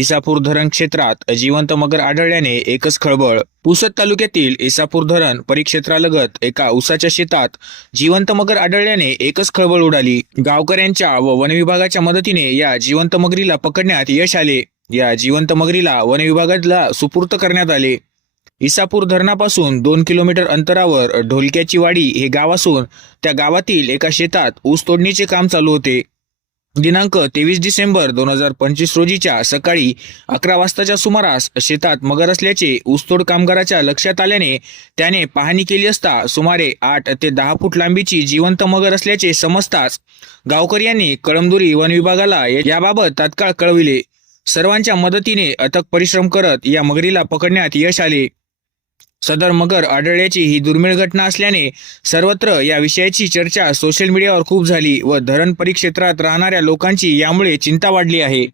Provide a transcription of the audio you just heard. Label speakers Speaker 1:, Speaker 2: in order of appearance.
Speaker 1: इसापूर धरण क्षेत्रात जिवंत मगर आढळल्याने एकच खळबळ. पुसद तालुक्यातील इसापूर धरण परिक्षेत्रालगत एका उसाच्या शेतात जिवंत मगर आढळल्याने एकच खळबळ उडाली. गावकऱ्यांच्या व वनविभागाच्या मदतीने या जिवंत मगरीला पकडण्यात यश आले. या जिवंत मगरीला वनविभागाला सुपूर्त करण्यात आले. इसापूर धरणापासून दोन किलोमीटर अंतरावर ढोलक्याची वाडी हे गाव असून त्या गावातील एका शेतात ऊस तोडणीचे काम चालू होते. दिनांक तेवीस डिसेंबर दोन हजार पंचवीस रोजीच्या सकाळी अकरा वाजताच्या सुमारास शेतात मगर असल्याचे ऊसतोड कामगाराच्या लक्षात आल्याने त्याने पाहणी केली असता सुमारे आठ ते दहा फूट लांबीची जिवंत मगर असल्याचे समजताच गावकऱ्यांनी कळमदुरी वन विभागाला याबाबत तात्काळ कळविले. सर्वांच्या मदतीने अथक परिश्रम करत या मगरीला पकडण्यात यश आले. सदर मगर आढळल्याची ही दुर्मिळ घटना असल्याने सर्वत्र या विषयाची चर्चा सोशल मीडियावर खूप झाली व धरण परिक्षेत्रात राहणाऱ्या लोकांची यामुळे चिंता वाढली आहे.